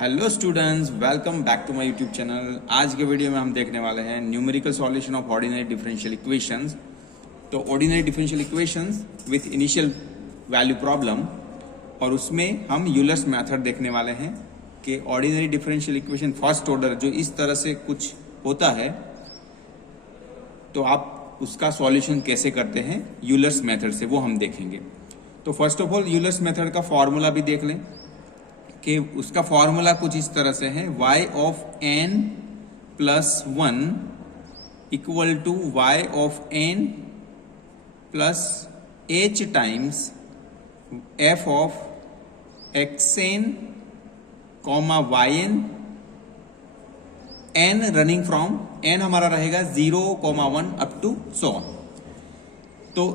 Hello students, welcome back to my YouTube channel. आज के video में हम देखने वाले हैं numerical solution of ordinary differential equations. तो ordinary differential equations with initial value problem, और उसमें हम यूलर्स मेथड देखने वाले हैं कि ordinary differential equation first order जो इस तरह से कुछ होता है तो आप उसका सॉल्यूशन कैसे करते हैं यूलर्स मेथड से, वो हम देखेंगे। तो first of all Euler's method का फॉर्मूला भी देख लें कि उसका फॉर्मूला कुछ इस तरह से है, y of n plus 1 equal to y of n plus h times f of xn comma yn, n running from n हमारा रहेगा 0,1 अप टू 100। तो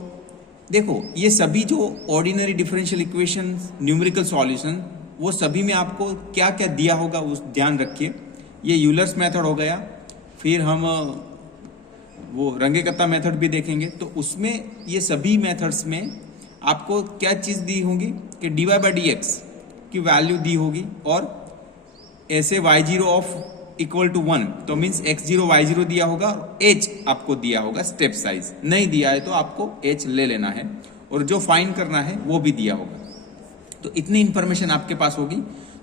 देखो ये सभी जो ordinary differential equation numerical solution, वो सभी में आपको क्या क्या दिया होगा उस ध्यान रखिए। ये यूलर्स मेथड हो गया, फिर हम वो रंगेकत्ता मेथड भी देखेंगे। तो उसमें ये सभी मेथड्स में आपको क्या चीज़ दी होगी कि dy बाई डी एक्स की वैल्यू दी होगी, और ऐसे y0 ऑफ इक्वल टू 1 तो मीन्स x0 y0 दिया होगा, h आपको दिया होगा स्टेप साइज, नहीं दिया है तो आपको h ले लेना है, और जो फाइंड करना है वो भी दिया होगा। तो इतनी इंफॉर्मेशन आपके पास होगी।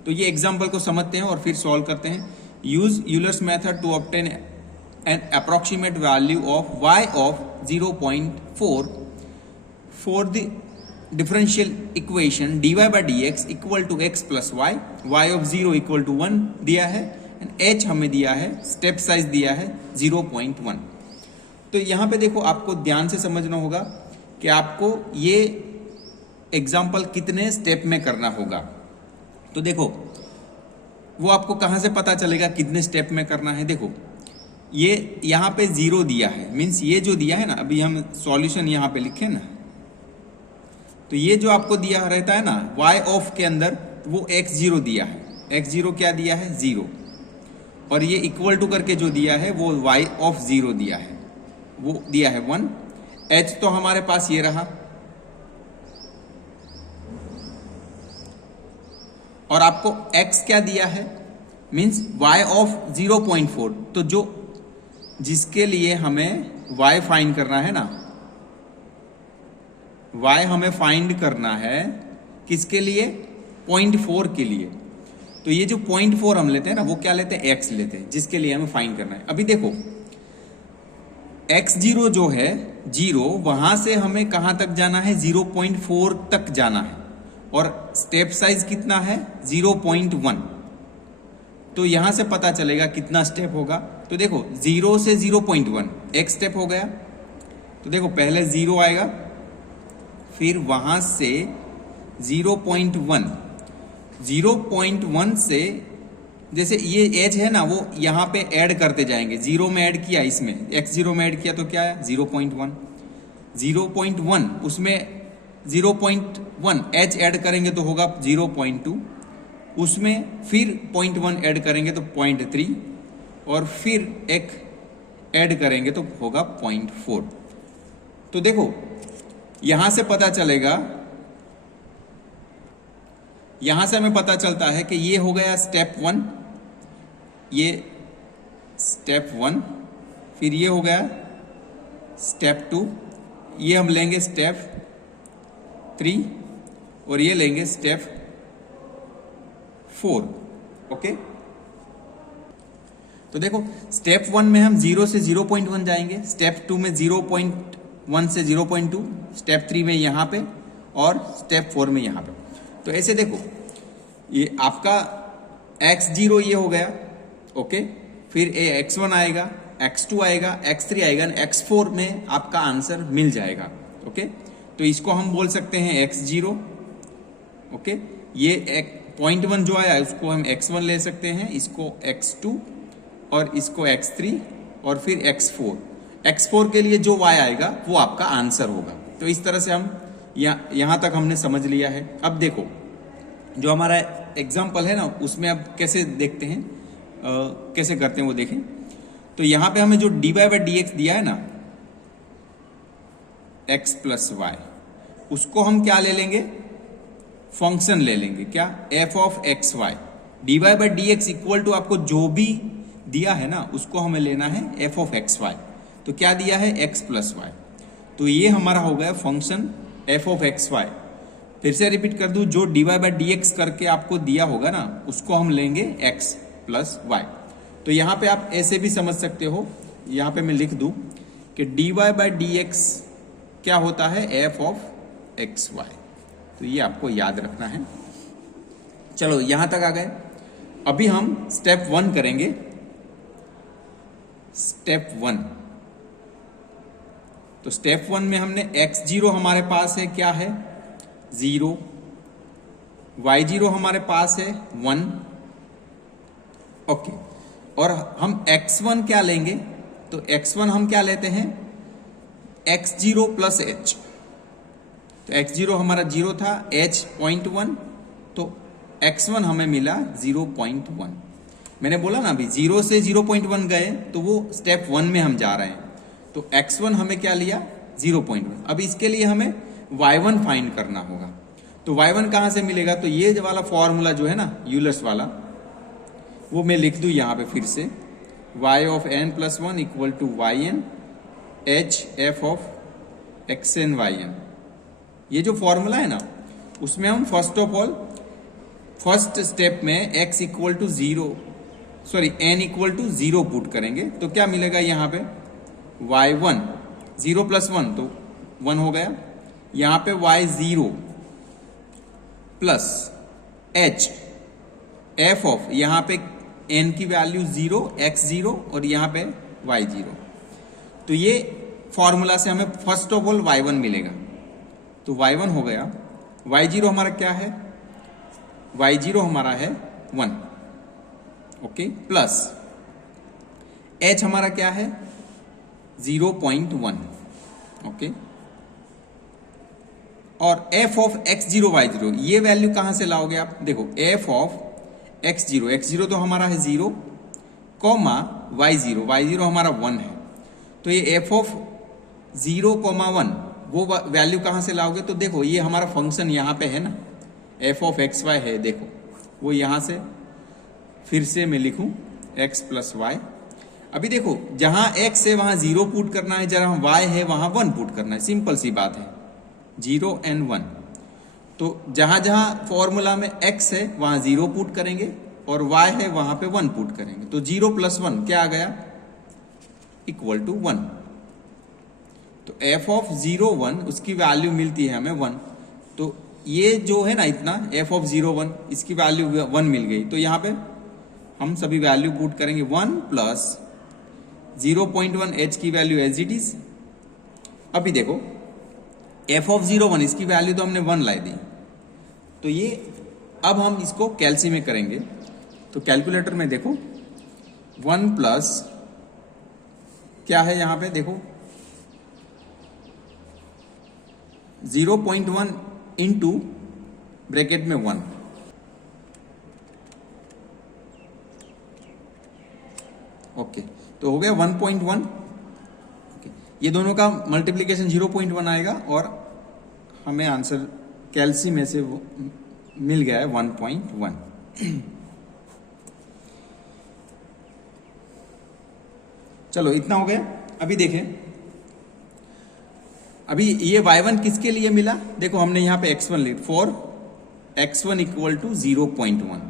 तो ये एग्जांपल को समझते हैं और फिर सॉल्व करते हैं। Use Euler's method to obtain an approximate value of y of 0.4 for the differential equation dy by d x equal to x plus y, y of 0 equal to 1 दिया है, एंड h हमें दिया है, step size दिया है 0.1। तो यहाँ पे देखो आपको ध्यान से समझना होगा कि आपको ये एग्जाम्पल कितने स्टेप में करना होगा। तो देखो वो आपको कहाँ से पता चलेगा कितने स्टेप में करना है। देखो ये यहाँ पे 0 दिया है, मीन्स ये जो दिया है ना, अभी हम सॉल्यूशन यहाँ पे लिखे ना, तो ये जो आपको दिया रहता है ना y ऑफ के अंदर, वो x0 दिया है। x0 क्या दिया है? 0। और ये इक्वल टू करके जो दिया है वो y ऑफ 0 दिया है, वो दिया है 1। h तो हमारे पास ये रहा, और आपको x क्या दिया है, मीन्स y ऑफ 0.4। तो जो जिसके लिए हमें y फाइंड करना है ना, y हमें फाइंड करना है किसके लिए? 0.4 के लिए। तो ये जो 0.4 हम लेते हैं ना, वो क्या लेते हैं? x लेते हैं, जिसके लिए हमें फाइंड करना है। अभी देखो x0 जो है 0, वहां से हमें कहां तक जाना है? 0.4 तक जाना है, और स्टेप साइज कितना है? 0.1। तो यहां से पता चलेगा कितना स्टेप होगा। तो देखो 0 से 0.1 एक स्टेप हो गया। तो देखो पहले 0 आएगा, फिर वहां से 0.1, 0.1 से जैसे ये एज है ना, वो यहाँ पे ऐड करते जाएंगे। 0 में ऐड किया, इसमें x0 में ऐड किया तो क्या है? 0.1। 0.1 उसमें 0.1 h ऐड करेंगे तो होगा 0.2, उसमें फिर 0.1 ऐड करेंगे तो 0.3, और फिर एक ऐड करेंगे तो होगा 0.4। तो देखो यहां से पता चलेगा, यहां से हमें पता चलता है कि ये हो गया स्टेप 1, ये स्टेप 1, फिर ये हो गया स्टेप 2, ये हम लेंगे स्टेप 3, और ये लेंगे स्टेप 4। ओके, तो देखो स्टेप 1 में हम 0 से 0.1 जाएंगे, स्टेप 2 में 0.1 से 0.2, स्टेप 3 में यहाँ पे, और स्टेप 4 में यहाँ पे। तो ऐसे देखो ये आपका x0 ये हो गया। ओके, फिर x1 आएगा, x2 आएगा, x3 आएगा, x4 में आपका आंसर मिल जाएगा। ओके, तो इसको हम बोल सकते हैं x0। ओके, ये 0.1 जो आया उसको हम x1 ले सकते हैं, इसको x2, और इसको x3, और फिर x4। x4 के लिए जो y आएगा वो आपका आंसर होगा। तो इस तरह से हम यहाँ तक हमने समझ लिया है। अब देखो जो हमारा एग्जाम्पल है ना, उसमें अब कैसे देखते हैं, कैसे करते हैं वो देखें। तो यहाँ पे हमें जो dy बाई डी एक्स दिया है ना, x प्लस वाई, उसको हम क्या ले लेंगे? फंक्शन ले लेंगे। क्या? f of x y. dy by d x equal to आपको जो भी दिया है ना उसको हमें लेना है एफ ऑफ एक्स वाई। तो क्या दिया है x प्लस वाई, तो ये हमारा हो गया function f of x y. फिर से रिपीट कर दूं, जो dy बाई डी एक्स करके आपको दिया होगा ना उसको हम लेंगे x प्लस वाई। तो यहाँ पे आप ऐसे भी समझ सकते हो, यहाँ पे मैं लिख दूं कि dy बाई डी एक्स क्या होता है एफ ऑफ एक्स वाई। तो ये आपको याद रखना है। चलो यहां तक आ गए। अभी हम स्टेप 1 करेंगे। स्टेप 1, तो स्टेप 1 में हमने x0 हमारे पास है क्या है 0, y0 हमारे पास है 1, ओके। और हम x1 क्या लेंगे, तो x1 हम क्या लेते हैं x0 प्लस h। तो x0 हमारा 0 था, h 0.1, तो x1 हमें मिला 0.1। मैंने बोला ना अभी 0 से 0.1 गए तो वो स्टेप 1 में हम जा रहे हैं। तो x1 हमें क्या लिया 0.1। अब इसके लिए हमें y1 फाइंड करना होगा। तो y1 कहाँ से मिलेगा, तो ये वाला फॉर्मूला जो है ना यूलर्स वाला, वो मैं लिख दूं यहाँ पे फिर से, y of n plus 1 equal to yn h f of x n y n. ये जो फॉर्मूला है ना उसमें हम first of all first step में x equal to 0 sorry n equal to 0 put करेंगे। तो क्या मिलेगा यहाँ पे y1 0 प्लस 1 तो 1 हो गया, यहाँ पे y0 plus h f of यहाँ पे n की वैल्यू 0 x0 और यहाँ पे y0। तो ये फॉर्मूला से हमें फर्स्ट ऑफ ऑल y1 मिलेगा। तो y1 हो गया, y0 हमारा क्या है, y0 हमारा है 1, ओके, प्लस h हमारा क्या है 0.1, ओके। और f ऑफ x0 y0 ये वैल्यू कहां से लाओगे आप, देखो f ऑफ x0 तो हमारा है 0, कॉमा y0 हमारा 1 है। तो ये f ऑफ 0,1 वो वैल्यू कहां से लाओगे, तो देखो ये हमारा फंक्शन यहाँ पे है ना f ऑफ एक्स वाई है, देखो वो यहां से फिर से मैं लिखूं x प्लस वाई। अभी देखो जहां x है वहां 0 पुट करना है, जहां y है वहां 1 पुट करना है, सिंपल सी बात है 0 एंड 1। तो जहां जहां फॉर्मूला में x है वहां 0 पुट करेंगे और y है वहां पे 1 पुट करेंगे। तो 0 प्लस 1 क्या आ गया इक्वल टू 1। तो f ऑफ 0,1 उसकी वैल्यू मिलती है हमें 1। तो ये जो है ना इतना f ऑफ 0,1 इसकी वैल्यू 1 मिल गई। तो यहाँ पे हम सभी वैल्यू पुट करेंगे 1 प्लस 0.1 h की वैल्यू एज इट इज। अभी देखो f ऑफ 0,1 इसकी वैल्यू तो हमने 1 लाई दी। तो ये अब हम इसको कैलसी में करेंगे। तो कैलकुलेटर में देखो 1 प्लस क्या है यहाँ पे देखो 0.1 इंटू ब्रैकेट में 1, ओके। तो हो गया 1.1, ये दोनों का मल्टीप्लीकेशन 0.1 आएगा और हमें आंसर कैलसी में से वो मिल गया है 1.1। चलो इतना हो गया। अभी देखें, अभी ये y1 किसके लिए मिला, देखो हमने यहाँ पे x1 लिख फॉर x1 इक्वल टू 0.1,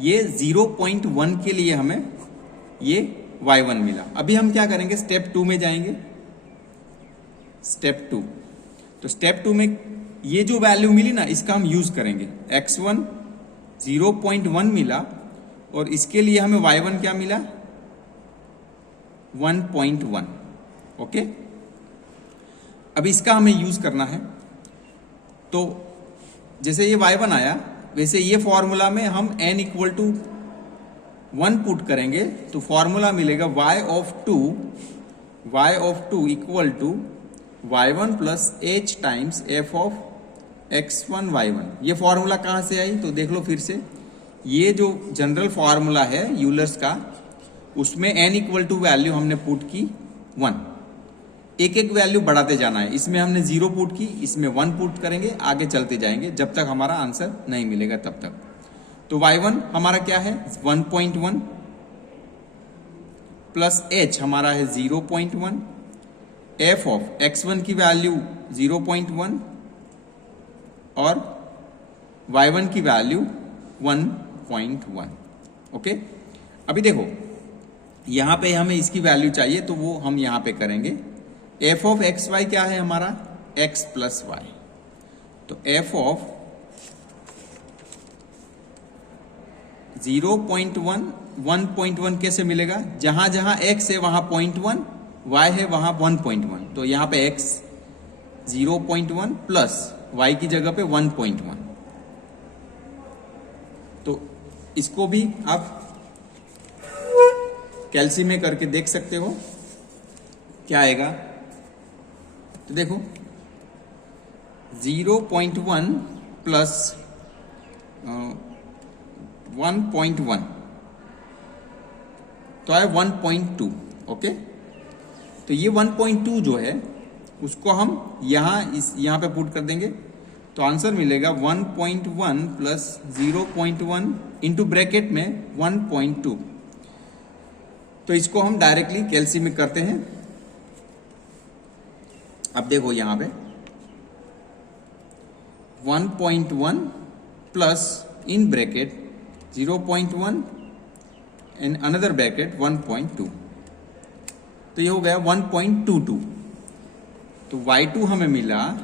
ये 0.1 के लिए हमें ये y1 मिला। अभी हम क्या करेंगे स्टेप 2 में जाएंगे। स्टेप 2, तो स्टेप 2 में ये जो वैल्यू मिली ना इसका हम यूज करेंगे। x1 0.1 मिला और इसके लिए हमें y1 क्या मिला 1.1, ओके। अब इसका हमें यूज करना है। तो जैसे ये y1 आया वैसे ये फॉर्मूला में हम n इक्वल टू 1 पुट करेंगे तो फॉर्मूला मिलेगा y of 2 equal to y1 plus h times f of x1 y1। ये फॉर्मूला कहाँ से आई, तो देख लो फिर से, ये जो जनरल फॉर्मूला है यूलर्स का उसमें n इक्वल टू वैल्यू हमने पुट की 1, एक एक वैल्यू बढ़ाते जाना है। इसमें हमने 0 पुट की, इसमें 1 पुट करेंगे, आगे चलते जाएंगे जब तक हमारा आंसर नहीं मिलेगा तब तक। तो y1 हमारा क्या है 1.1 प्लस h हमारा है 0.1, f ऑफ x1 की वैल्यू 0.1 और y1 की वैल्यू 1.1। ओके, अभी देखो यहां पे हमें इसकी वैल्यू चाहिए तो वो हम यहां पे करेंगे। f ऑफ एक्स वाई क्या है हमारा x प्लस वाई, तो f ऑफ 0.1 1.1 कैसे मिलेगा, जहां जहां x है वहां 0.1, y है वहां 1.1, तो यहां पे x 0.1 प्लस y की जगह पे 1.1। तो इसको भी आप कैल्सी में करके देख सकते हो क्या आएगा। तो देखो 0.1 प्लस 1.1 तो आए 1.2। ओके, तो ये 1.2 जो है उसको हम यहां पे पुट कर देंगे तो आंसर मिलेगा 1.1 प्लस 0.1 इंटू ब्रैकेट में 1.2। तो इसको हम डायरेक्टली कैल्सी में करते हैं। अब देखो यहां पे 1.1 plus in bracket 0.1 and another bracket 1.2, तो ये हो गया 1.22। तो y2 हमें मिला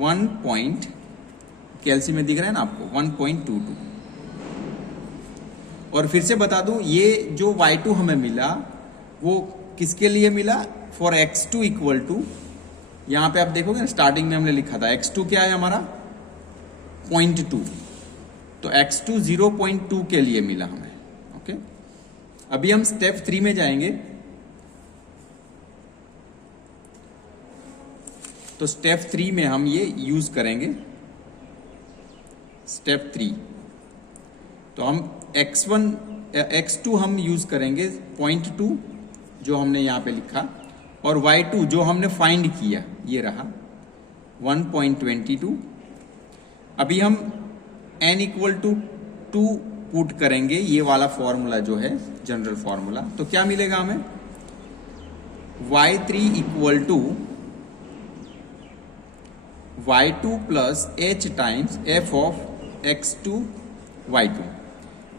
1. कैल्सी में दिख रहा है ना आपको 1.22। और फिर से बता दूं ये जो y2 हमें मिला वो किसके लिए मिला, फॉर x2 इक्वल टू, यहां पे आप देखोगे ना स्टार्टिंग में हमने लिखा था x2 क्या है हमारा 0.2, तो x2 0.2 के लिए मिला हमें। ओके, अभी हम स्टेप 3 में जाएंगे। तो स्टेप 3 में हम ये यूज करेंगे। स्टेप 3 तो हम x2 हम यूज करेंगे 0.2 जो हमने यहां पे लिखा, और y2 जो हमने फाइंड किया ये रहा 1.22। अभी हम n इक्वल टू 2 पुट करेंगे, ये वाला फॉर्मूला जो है जनरल फॉर्मूला, तो क्या मिलेगा हमें y3 equal to y2 plus h times f of x2 y2।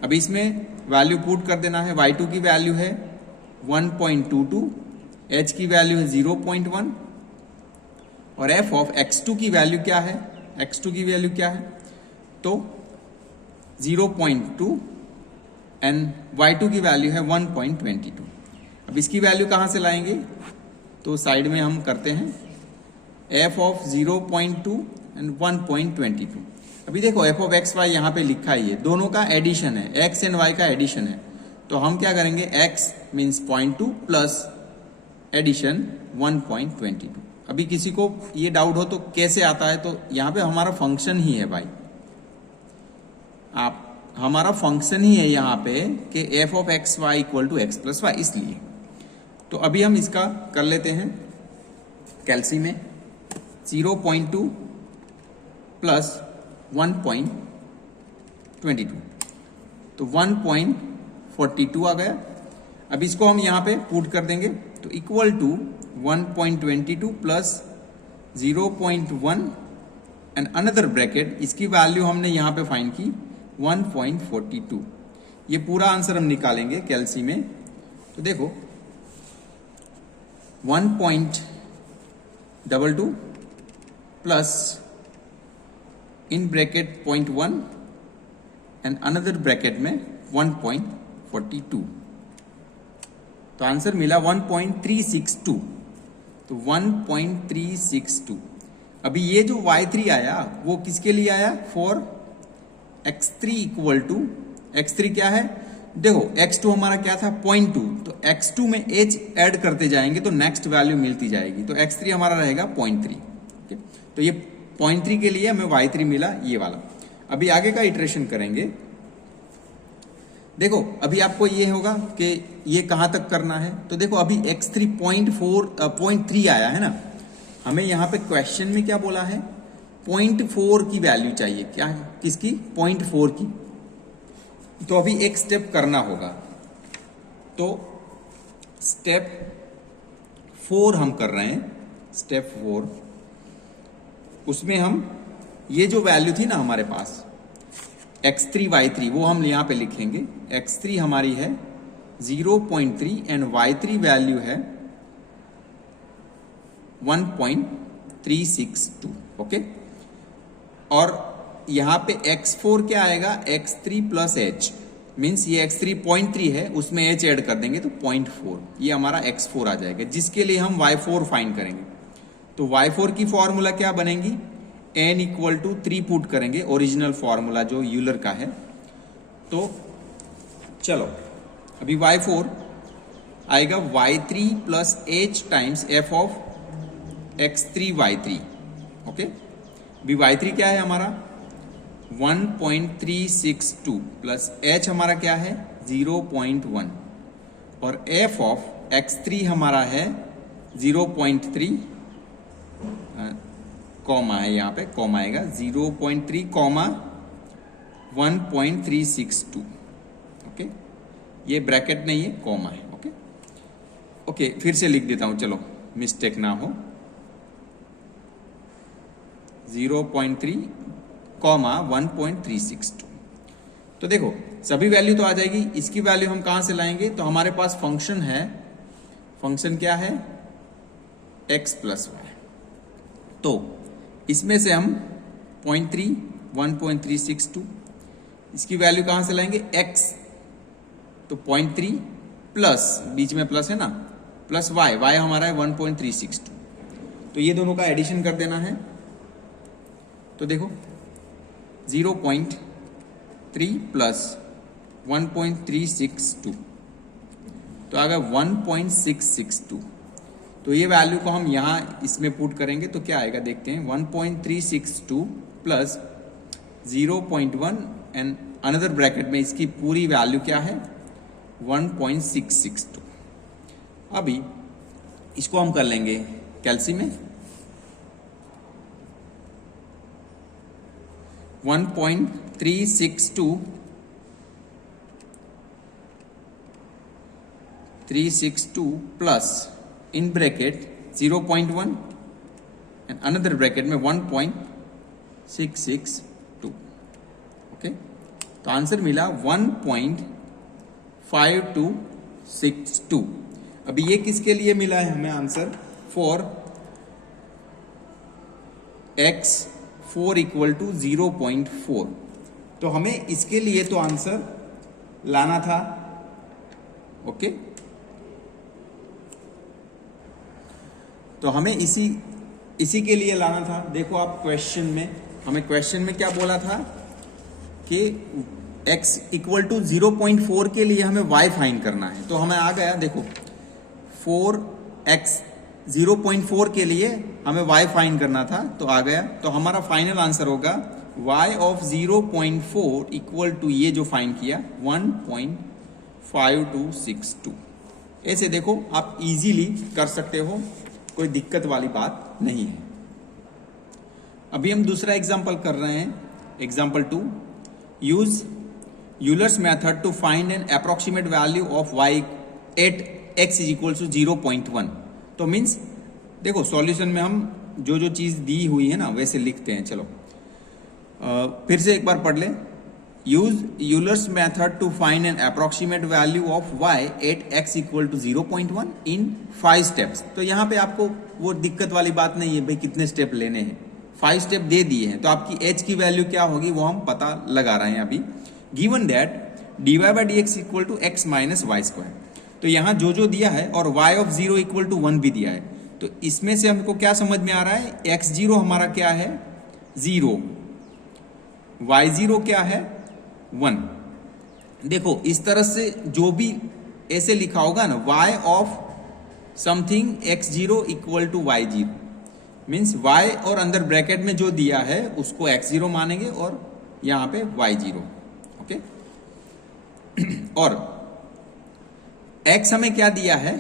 अब इसमें वैल्यू पुट कर देना है। y2 की वैल्यू है 1.22, h की वैल्यू है 0.1 और f ऑफ x2 की वैल्यू क्या है, x2 की वैल्यू क्या है तो 0.2 एंड y2 की वैल्यू है 1.22। अब इसकी वैल्यू कहां से लाएंगे, तो साइड में हम करते हैं f ऑफ 0.2 एंड 1.22। अभी देखो f ऑफ एक्स वाई यहाँ पे लिखा ही है, दोनों का एडिशन है, x एंड y का एडिशन है, तो हम क्या करेंगे x मीन्स 0.2 प्लस एडिशन 1.22। अभी किसी को ये डाउट हो तो कैसे आता है, तो यहाँ पे हमारा फंक्शन ही है भाई, आप हमारा फंक्शन ही है यहाँ पे कि f of x y equal to x plus y, इसलिए। तो अभी हम इसका कर लेते हैं कैल्सी में 0.2 प्लस 1.22 तो 1.42 आ गया। अब इसको हम यहां पे पुट कर देंगे तो equal to 1.22 plus 0.1 and another bracket, इसकी वैल्यू हमने यहां पे फाइंड की 1.42। ये पूरा आंसर हम निकालेंगे कैल्सी में। तो देखो 1.22 plus in bracket 0.1 and another bracket में 1.42, तो आंसर मिला 1.362। तो 1.362। अभी ये जो y3 आया वो किसके लिए आया, for x3 equal to, x3 क्या है देखो, x2 हमारा क्या था 0.2, तो x2 में h ऐड करते जाएंगे तो नेक्स्ट वैल्यू मिलती जाएगी, तो x3 हमारा रहेगा 0.3। तो ये 0.3 के लिए हमें y3 मिला ये वाला। अभी आगे का इटरेशन करेंगे। देखो अभी आपको ये होगा कि ये कहां तक करना है, तो देखो अभी x3 0.3 आया है ना, हमें यहां पे क्वेश्चन में क्या बोला है 0.4 की वैल्यू चाहिए, क्या किसकी 0.4 की, तो अभी एक स्टेप करना होगा। तो स्टेप 4 हम कर रहे हैं। स्टेप 4, उसमें हम ये जो वैल्यू थी ना हमारे पास x3 y3, वो हम यहाँ पे लिखेंगे। x3 हमारी है 0.3 एंड y3 वैल्यू है 1.362। ओके, और यहाँ पे x4 क्या आएगा, x3 प्लस h, मीन्स ये x3 0.3 है, उसमें h ऐड कर देंगे तो 0.4, ये हमारा x4 आ जाएगा, जिसके लिए हम y4 फाइंड करेंगे। तो y4 की फॉर्मूला क्या बनेगी, n इक्वल टू 3 पुट करेंगे, ओरिजिनल फॉर्मूला जो यूलर का है। तो चलो अभी y4 आएगा y3 plus h times f of x3 y3। Okay, अभी y3 क्या है हमारा 1.362 प्लस h हमारा क्या है 0.1 और f ऑफ x3 हमारा है 0.3, कॉमा है यहाँ पे, कॉमा आएगा 0.3 कॉमा 1.362। ओके, ये ब्रैकेट नहीं है, कॉमा है। ओके ओके, फिर से लिख देता हूँ, चलो मिस्टेक ना हो। 0.3 कॉमा 1.362। तो देखो सभी वैल्यू तो आ जाएगी, इसकी वैल्यू हम कहां से लाएंगे, तो हमारे पास फंक्शन है, फंक्शन क्या है x प्लस वाई। तो इसमें से हम 0.3 1.362, इसकी वैल्यू कहां से लाएंगे x, तो 0.3 प्लस, बीच में प्लस है ना, प्लस y, y हमारा है 1.362। तो ये दोनों का एडिशन कर देना है। तो देखो 0.3 प्लस 1.362 तो आ गया 1.662। तो ये वैल्यू को हम यहाँ इसमें पुट करेंगे तो क्या आएगा देखते हैं, 1.362 प्लस 0.1 एंड अनदर ब्रैकेट में इसकी पूरी वैल्यू क्या है 1.662। अभी इसको हम कर लेंगे कैलसी में 362 plus in bracket 0.1 and another bracket में 1.662। ओके, तो आंसर मिला 1.5262। अभी ये किसके लिए मिला है हमें answer, for x4 equal to 0.4। तो हमें इसके लिए तो आंसर लाना था। ओके, तो हमें इसी के लिए लाना था। देखो आप क्वेश्चन में, हमें क्वेश्चन में क्या बोला था कि x इक्वल टू 0.4 के लिए हमें y फाइंड करना है। तो हमें आ गया, देखो 4x 0.4 के लिए हमें y फाइंड करना था, तो आ गया। तो हमारा फाइनल आंसर होगा y ऑफ 0.4 इक्वल टू, ये जो फाइंड किया 1.5262। ऐसे देखो आप इजीली कर सकते हो, कोई दिक्कत वाली बात नहीं है। अभी हम दूसरा एग्जांपल कर रहे हैं, example 2, use Euler's method to find an approximate value of y at x is equal to 0.1। तो मीन्स देखो सॉल्यूशन में हम जो चीज दी हुई है ना वैसे लिखते हैं। चलो फिर से एक बार पढ़ ले। Use Euler's method to find an approximate value of y at x equal to 0.1 in 5 steps. तो यहाँ पे आपको वो दिक्कत वाली बात नहीं है भाई कितने स्टेप लेने हैं, 5 स्टेप दे दिए हैं। तो आपकी h की वैल्यू क्या होगी वो हम पता लगा रहे हैं अभी। Given that dy by d x equal to x minus y square. तो यहाँ जो दिया है और y ऑफ 0 इक्वल टू 1 भी दिया है। तो इसमें से हमको क्या समझ में आ रहा है, x0 हमारा क्या है 0, y0 क्या है 1। देखो इस तरह से जो भी ऐसे लिखा होगा ना, y of something x0 equal to y0, means y और अंदर ब्रैकेट में जो दिया है उसको x0 मानेंगे और यहाँ पे y0। ओके, और x हमें क्या दिया है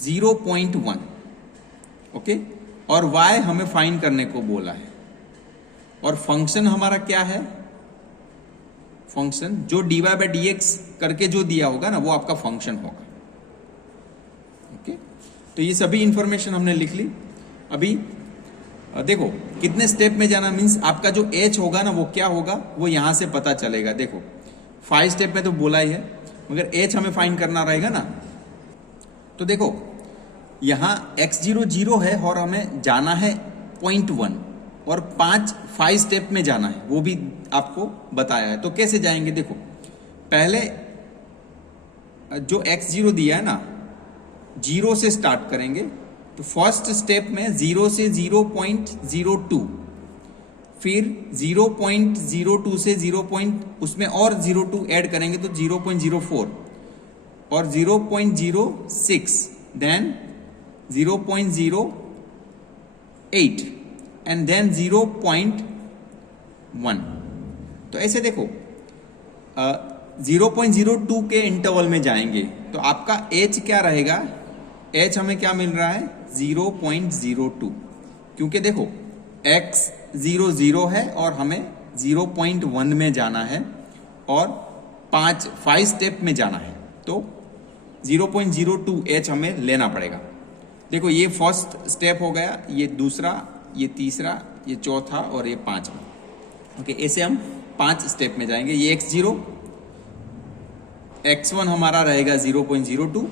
0.1। ओके, और y हमें फाइंड करने को बोला है, और फंक्शन हमारा क्या है फंक्शन जो dy बाई डी एक्स करके जो दिया होगा ना वो आपका फंक्शन होगा। ओके, तो ये सभी इंफॉर्मेशन हमने लिख ली। अभी देखो कितने स्टेप में जाना, मीन्स आपका जो h होगा ना वो क्या होगा वो यहां से पता चलेगा। देखो 5 स्टेप में तो बोला ही है, मगर h हमें फाइंड करना रहेगा ना। तो देखो यहाँ x0 0 है और हमें जाना है 0.1 और 5 स्टेप में जाना है, वो भी आपको बताया है। तो कैसे जाएंगे, देखो पहले जो x0 दिया है ना 0 से स्टार्ट करेंगे। तो फर्स्ट स्टेप में 0 से 0.02, फिर 0.02 से 0. उसमें और 02 ऐड करेंगे तो 0.04 और 0.06, देन 0.08 एंड देन 0.1। तो ऐसे देखो 0.02 के इंटरवल में जाएंगे तो आपका h क्या रहेगा, h हमें क्या मिल रहा है 0.02, क्योंकि देखो x0 0 है और हमें 0.1 में जाना है और 5 स्टेप में जाना है, तो 0.02 h हमें लेना पड़ेगा। देखो ये फर्स्ट स्टेप हो गया, ये दूसरा, ये तीसरा, ये चौथा और ये पांचवा। ओके, ऐसे हम 5 स्टेप में जाएंगे। ये x0, x1 हमारा रहेगा 0.02,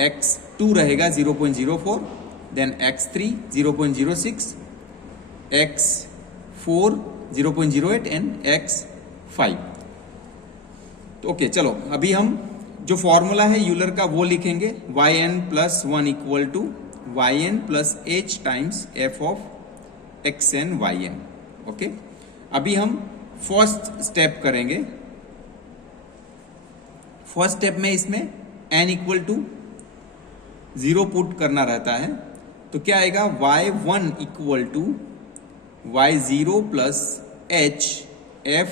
x2 रहेगा 0.04, then x3 0.06, x4 0.08 and x5। तो ओके चलो अभी हम जो फॉर्मूला है यूलर का वो लिखेंगे, yn+1 equal to yn+h times f of xn yn। Okay, अभी हम फर्स्ट स्टेप करेंगे। फर्स्ट स्टेप में इसमें n इक्वल टू 0 पुट करना रहता है, तो क्या आएगा y1 equal to y0 plus h f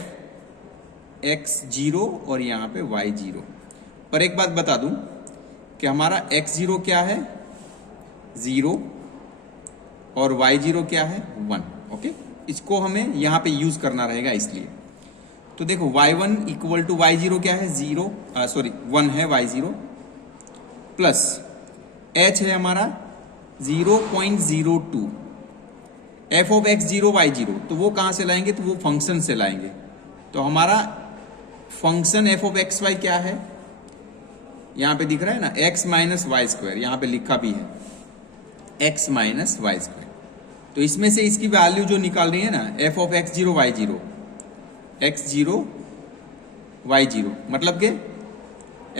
x0 और यहां पे y0। पर एक बात बता दूं कि हमारा x0 क्या है 0 और y0 क्या है 1। ओके, इसको हमें यहां पे यूज करना रहेगा इसलिए। तो देखो y1 इक्वल टू y0 क्या है 1 है y0 प्लस h है हमारा 0.02 f ऑफ x0 y0, तो वो कहां से लाएंगे, तो वो फंक्शन से लाएंगे। तो हमारा फंक्शन f ऑफ xy क्या है, यहां पे दिख रहा है ना x माइनस वाई स्क्वायर, यहां पे लिखा भी है x माइनस वाई स्क्वायर। तो इसमें से इसकी वैल्यू जो निकाल रही है ना f of x0 y0, x0 y0, मतलब कि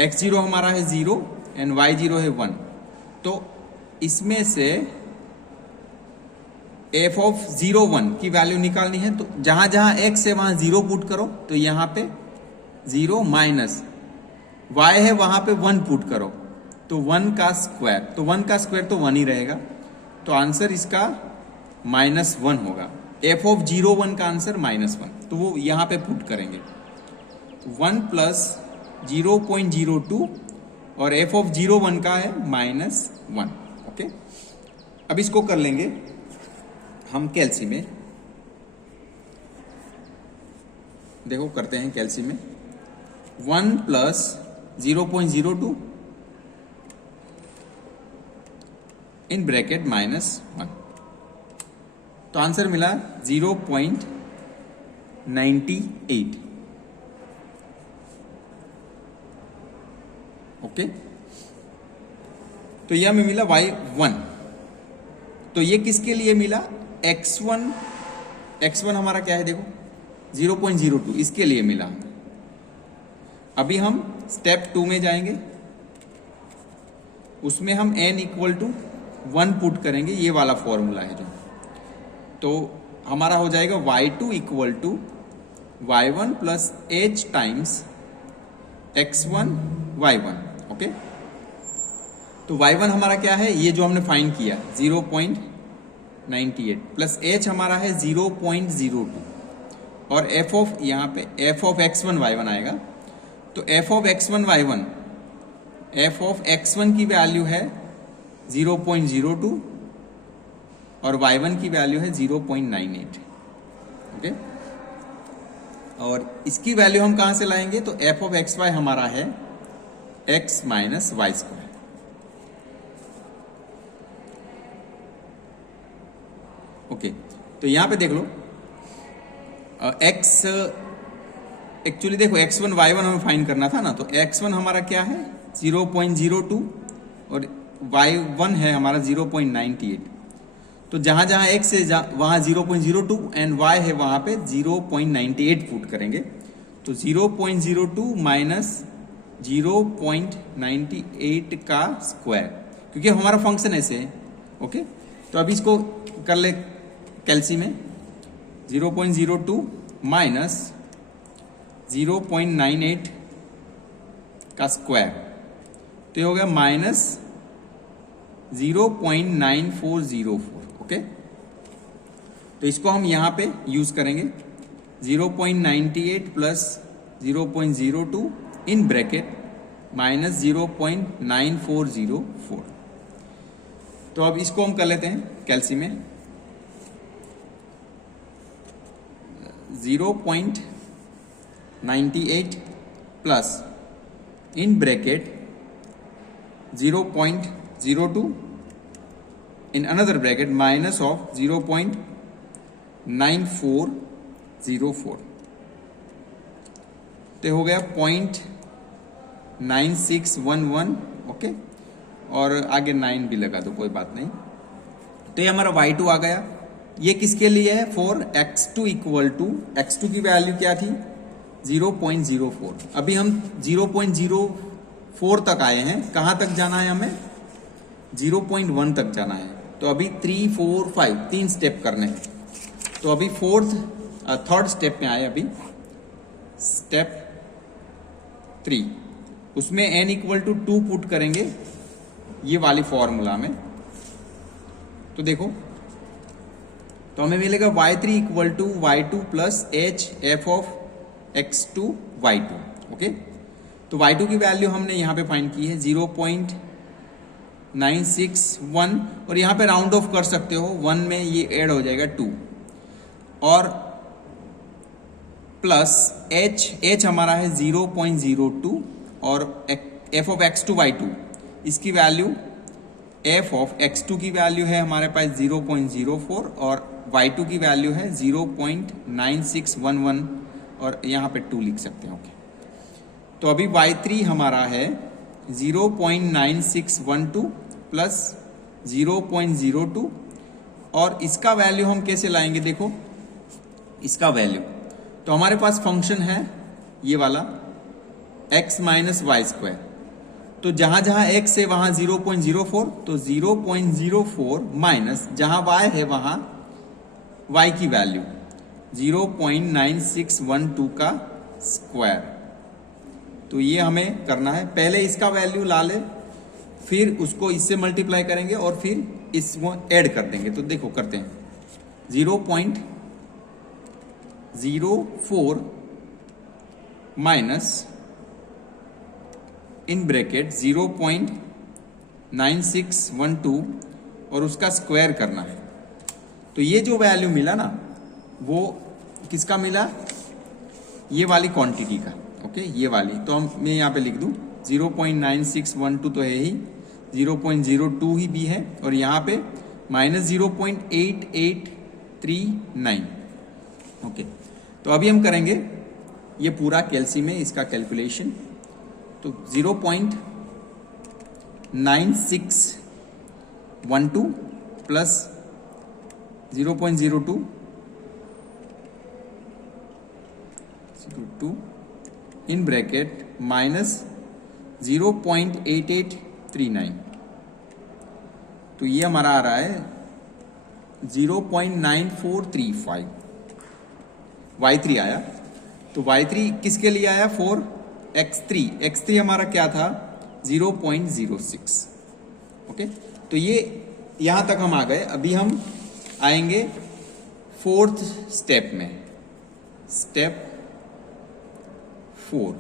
x0 हमारा है 0 एंड y0 है 1। तो इसमें से f ऑफ 0 1 की वैल्यू निकालनी है, तो जहां जहां x है वहां 0 पुट करो, तो यहां पे 0 माइनस y है वहां पे 1 पुट करो, तो 1 का स्क्वायर, तो 1 का स्क्वायर तो 1 ही रहेगा। तो आंसर इसका -1 होगा। f ऑफ 0 1 का आंसर -1, तो वो यहां पे पुट करेंगे 1 प्लस 0.02 और f ऑफ 0 1 का है -1। ओके, अब इसको कर लेंगे हम कैल्सी में। देखो करते हैं कैल्सी में 1 प्लस 0.02 इन ब्रैकेट -1, तो आंसर मिला 0.98। ओके, तो यह हमें मिला y1। तो ये किसके लिए मिला, x1 हमारा क्या है देखो 0.02, इसके लिए मिला। अभी हम स्टेप 2 में जाएंगे, उसमें हम n इक्वल टू 1 पुट करेंगे, ये वाला फॉर्मूला है जो, तो हमारा हो जाएगा y2 equal to y1 plus h times x1 y1। Okay, तो y1 हमारा क्या है, ये जो हमने फाइंड किया 0.98 प्लस h हमारा है 0.02 और f ऑफ यहाँ पे f ऑफ x1 y1 आएगा। तो f of x1 y1, f of x1 की वैल्यू है 0.02 और y1 की वैल्यू है 0.98। ओके, और इसकी वैल्यू हम कहां से लाएंगे, तो एफ ऑफ एक्स वाई हमारा है x minus y square. Okay, तो यहां पे देख लो एक्स, एक्चुअली देखो x1 y1 हमें फाइंड करना था ना, तो x1 हमारा क्या है 0.02 और y1 है हमारा 0.98। तो जहां जहां x है वहां 0.02 एंड y है वहां पे 0.98 पुट करेंगे। तो 0.02 माइनस 0.98 का स्क्वायर, क्योंकि हमारा फंक्शन ऐसे है। ओके, तो अब इसको कर ले कैल्सी में, 0.02 माइनस 0.98 का स्क्वायर, तो ये हो गया माइनस 0.9404। ओके, तो इसको हम यहां पे यूज करेंगे 0.98 प्लस 0.02 इन ब्रैकेट माइनस 0.9404। तो अब इसको हम कर लेते हैं कैल्सी में, 0.98 plus in bracket 0.02 in another bracket minus of 0.9404। तो हो गया 0.9611। ओके, और आगे 9 भी लगा दो, कोई बात नहीं। तो ये हमारा y2 आ गया। ये किसके लिए है, for x2 equal to, x2 की वैल्यू क्या थी 0.04। अभी हम 0.04 तक आए हैं, कहां तक जाना है हमें 0.1 तक जाना है। तो अभी 3, 4, 5 3 स्टेप करने हैं। तो अभी थर्ड स्टेप में आए, अभी स्टेप 3, उसमें n इक्वल टू 2 पुट करेंगे ये वाली फॉर्मूला में। तो देखो, तो हमें मिलेगा y3 equal to y2 plus h f of x2 y2। Okay, तो y2 की वैल्यू हमने यहां पे फाइंड की है 0.961, और यहां पे राउंड ऑफ कर सकते हो, 1 में ये ऐड हो जाएगा 2, और प्लस h हमारा है 0.02, और f ऑफ x2 y2 इसकी वैल्यू, f ऑफ x2 की वैल्यू है हमारे पास 0.04 और y2 की वैल्यू है 0.9611, और यहां पे 2 लिख सकते हैं। ओके, तो अभी y3 हमारा है 0.9612 प्लस 0.02, और इसका वैल्यू हम कैसे लाएंगे, देखो इसका वैल्यू, तो हमारे पास फंक्शन है ये वाला x माइनस वाई स्क्वायर। तो जहां जहां x है वहां 0.04, तो 0.04 माइनस जहां y है वहां y की वैल्यू 0.9612 का स्क्वायर। तो ये हमें करना है, पहले इसका वैल्यू ला ले, फिर उसको इससे मल्टीप्लाई करेंगे और फिर इसको ऐड कर देंगे। तो देखो करते हैं, 0.04 माइनस इन ब्रैकेट 0.9612 और उसका स्क्वायर करना है। तो ये जो वैल्यू मिला ना, वो किसका मिला, ये वाली क्वांटिटी का। ओके, ये वाली, तो मैं यहाँ पे लिख दूं 0.9612 तो है ही, 0.02 ही भी है, और यहाँ पे माइनस 0.8839। ओके, तो अभी हम करेंगे ये पूरा कैल्सी में इसका कैलकुलेशन। तो 0.9612 प्लस 0.02 इन ब्रैकेट माइनस 0.8839, तो ये हमारा आ रहा है 0.9435 y3 आया। तो y3 किसके लिए आया, फॉर x3 हमारा क्या था 0.06। ओके, तो ये यहां तक हम आ गए। अभी हम आएंगे फोर्थ स्टेप में, स्टेप 4।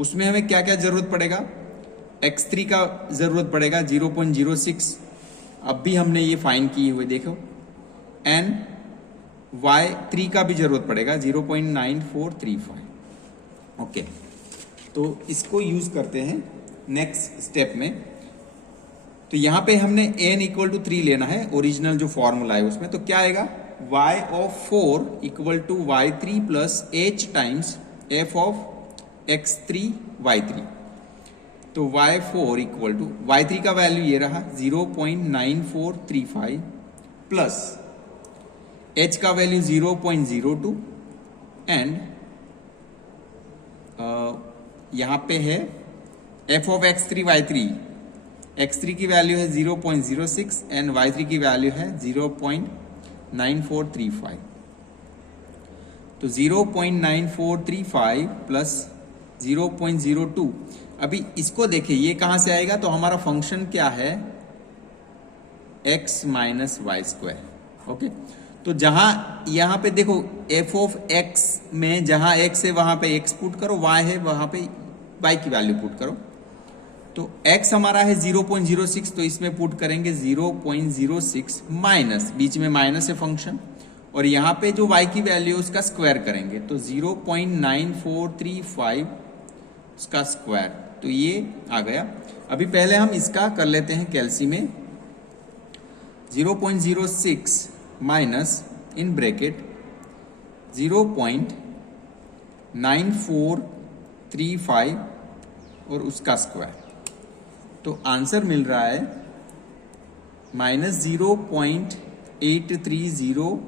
उसमें हमें क्या क्या जरूरत पड़ेगा, x3 का जरूरत पड़ेगा 0.06। अब भी हमने ये फाइन किए हुए, देखो n y3 का भी जरूरत पड़ेगा 0.9435। ओके, तो इसको यूज करते हैं नेक्स्ट स्टेप में। तो यहां पे हमने n इक्वल टू 3 लेना है, ओरिजिनल जो फॉर्मूला है उसमें। तो क्या आएगा, y of 4 equal to y3 plus h times f of x3 y3। तो y4 इक्वल टू y3 का वैल्यू ये रहा 0.9435 प्लस h का वैल्यू 0.02 एंड यहां पे है f of x3 y3। x3 की वैल्यू है 0.06 एंड y3 की वैल्यू है 0.9435। तो 0.9435 प्लस 0.02, अभी इसको देखिए ये कहां से आएगा। तो हमारा फंक्शन क्या है, x minus y square. Okay, तो जहां यहां पे देखो f ऑफ x में जहां x है वहां पे x पुट करो, y है वहां पे y की वैल्यू पुट करो। तो x हमारा है 0.06, तो इसमें पुट करेंगे 0.06 माइनस, बीच में माइनस है फंक्शन, और यहां पे जो y की वैल्यू है उसका स्क्वायर करेंगे। तो 0.9435 उसका स्क्वायर, तो ये आ गया। अभी पहले हम इसका कर लेते हैं कैलसी में। 0.06 माइनस इन ब्रैकेट 0.9435 और उसका स्क्वायर। तो आंसर मिल रहा है -0.830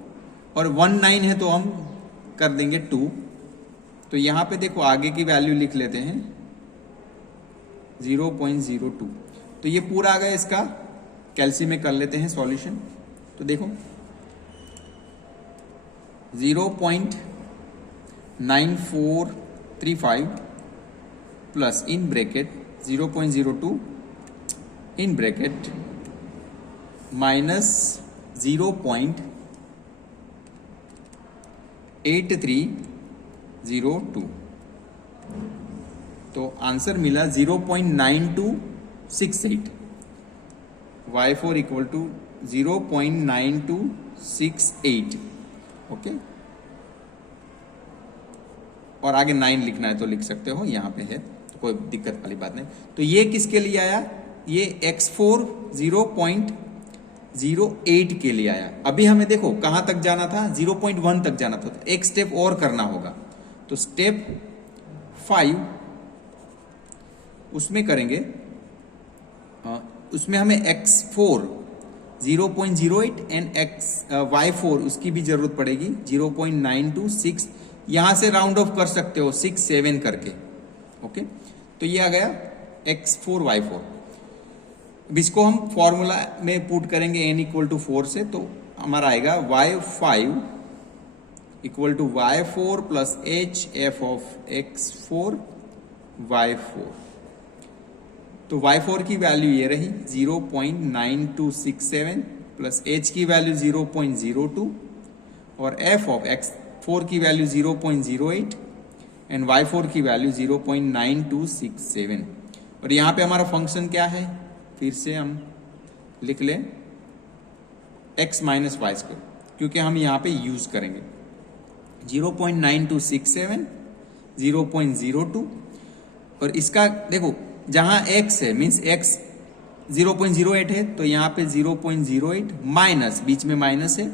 और 19 है तो हम कर देंगे 2। तो यहां पे देखो आगे की वैल्यू लिख लेते हैं 0.02। तो ये पूरा आ गया, इसका कैलसी में कर लेते हैं सॉल्यूशन। तो देखो 0.9435 plus in bracket 0.02 in bracket minus 0.8302। तो आंसर मिला 0.9268। y4 equal to 0.9268। ओके, और आगे 9 लिखना है तो लिख सकते हो, यहां पे है तो कोई दिक्कत वाली बात नहीं। तो ये किसके लिए आया, ये x4 0.08 के लिए आया। अभी हमें देखो कहां तक जाना था, 0.1 तक जाना था, तो एक स्टेप और करना होगा। तो स्टेप 5 उसमें करेंगे, उसमें हमें x4 0.08 एंड y4 उसकी भी जरूरत पड़ेगी 0.926। यहां से राउंड ऑफ कर सकते हो 6 7 करके। ओके, तो ये आ गया x4 y4। अब इसको हम फॉर्मूला में पुट करेंगे n इक्वल टू 4 से, तो हमारा आएगा y5 equal to y4 plus h f of x4 y4। तो y4 की वैल्यू ये रही 0.9267 प्लस h की वैल्यू 0.02 और f ऑफ x4 की वैल्यू 0.08 एंड y4 की वैल्यू 0.9267। और यहां पे हमारा फंक्शन क्या है, फिर से हम लिख लें x माइनस वाई स्क्वायर, क्योंकि हम यहां पे यूज करेंगे 0.9267 0.02। और इसका देखो जहां x है मीन्स x 0.08 है, तो यहां पे 0.08 माइनस, बीच में माइनस है,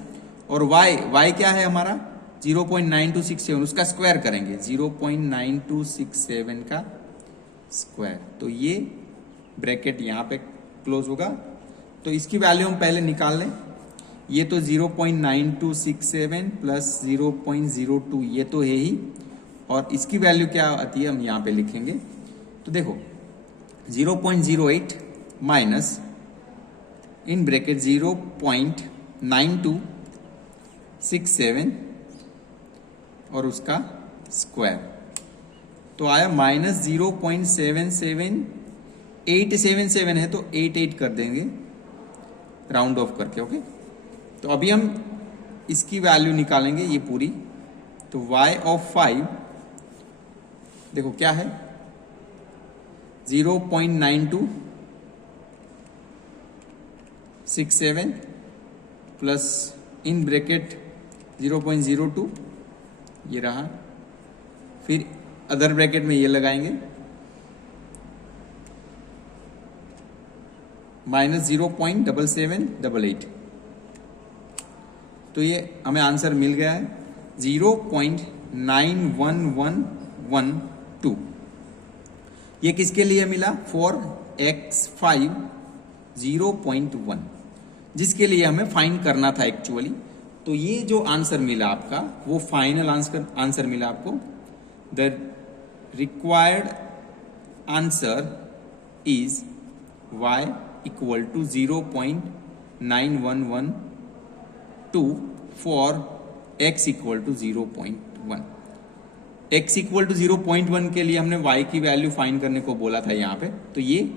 और y क्या है हमारा 0.9267, उसका स्क्वायर करेंगे 0.9267 का स्क्वायर। तो ये ब्रैकेट यहां पे क्लोज होगा। तो इसकी वैल्यू हम पहले निकाल लें। ये तो 0.9267 प्लस 0.02 ये तो है ही, और इसकी वैल्यू क्या आती है हम यहां पे लिखेंगे। तो देखो 0.08 माइनस इन ब्रैकेट 0.9267 और उसका स्क्वायर, तो आया माइनस 0.77877 है, तो 88 कर देंगे राउंड ऑफ करके। ओके, तो अभी हम इसकी वैल्यू निकालेंगे ये पूरी। तो y ऑफ 5 देखो क्या है 0.9267 प्लस इन ब्रैकेट 0.02 ये रहा, फिर अदर ब्रैकेट में ये लगाएंगे -0.7788, तो ये हमें आंसर मिल गया है 0.91112। ये किसके लिए मिला? फॉर x5 0.1, जिसके लिए हमें फाइंड करना था एक्चुअली। तो ये जो आंसर मिला आपका वो फाइनल आंसर मिला आपको। The required answer is y equal to 0.9112 for x equal to 0.1। x equal to 0.1 के लिए हमने y की वैल्यू फाइंड करने को बोला था यहाँ पे, तो ये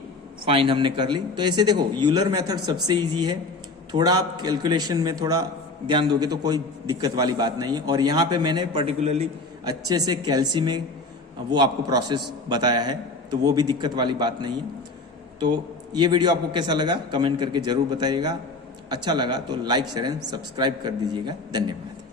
फाइंड हमने कर ली। तो ऐसे देखो यूलर मेथड सबसे इजी है, थोड़ा आप कैलकुलेशन में थोड़ा ध्यान दोगे तो कोई दिक्कत वाली बात नहीं है। और यहाँ पे मैंने पर्टिकुलरली अच्छे से कैल्सी में वो आपको प्रोसेस बताया है, तो वो भी दिक्कत वाली बात नहीं है। तो ये वीडियो आपको कैसा लगा कमेंट करके जरूर बताइएगा। अच्छा लगा तो लाइक शेयर एंड सब्सक्राइब कर दीजिएगा। धन्यवाद।